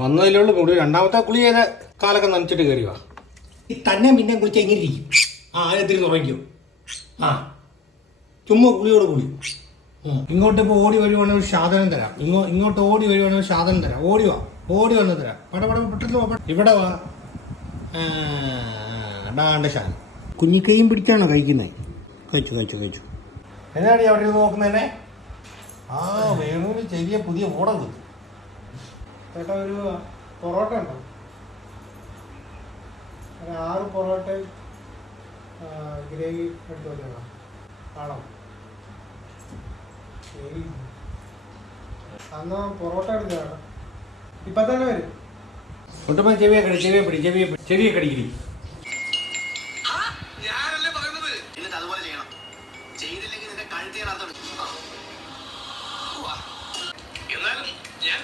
വന്നതിലുള്ള കൂടി രണ്ടാമത്തെ കുളി ചെയ്ത കാലൊക്കെ നനച്ചിട്ട് കയറി വാ. ഈ തന്നെ പിന്നെ കുളിച്ച എങ്ങനെ ഇരിക്കും. ആ ആരെത്തിരി തുറയ്ക്കും. ആ ചുമ്മാ കുളിയോട് കുളി ഇങ്ങോട്ട് ഇപ്പോൾ ഓടി വരുവാണെങ്കിൽ ഒരു സാധനം തരാം. ഇങ്ങോ ഇങ്ങോട്ട് ഓടി വരുവാണെങ്കിൽ ഒരു സാധനം തരാം. ഓടി വാ ഓടി വന്ന് തരാം. പട പട പെട്ടെന്ന് വാ. ഇവിടെ വാ. ഡാണ്ട ശാലം. കുഞ്ഞിക്കൈയും പിടിച്ചാണോ കഴിക്കുന്നത് കഴിച്ചു കഴിച്ചു കഴിച്ചു. എന്നാണ് അവിടെ ഇരുന്ന് നോക്കുന്നതന്നെ ആ വേണൂര് ചെറിയ പുതിയ ഓടം കിട്ടും ചേട്ടാ ഒരു പൊറോട്ട ഉണ്ടോ? ഒരു ആറ് പൊറോട്ട ഗ്രേവി എടുത്ത് വെച്ചേക്കാം. ആണോ ഗ്രേവി. അന്നാ പൊറോട്ട എടുത്ത് ചേട്ടാ ഇപ്പം തന്നെ വരും. കുട്ടമ്മ ഞാൻ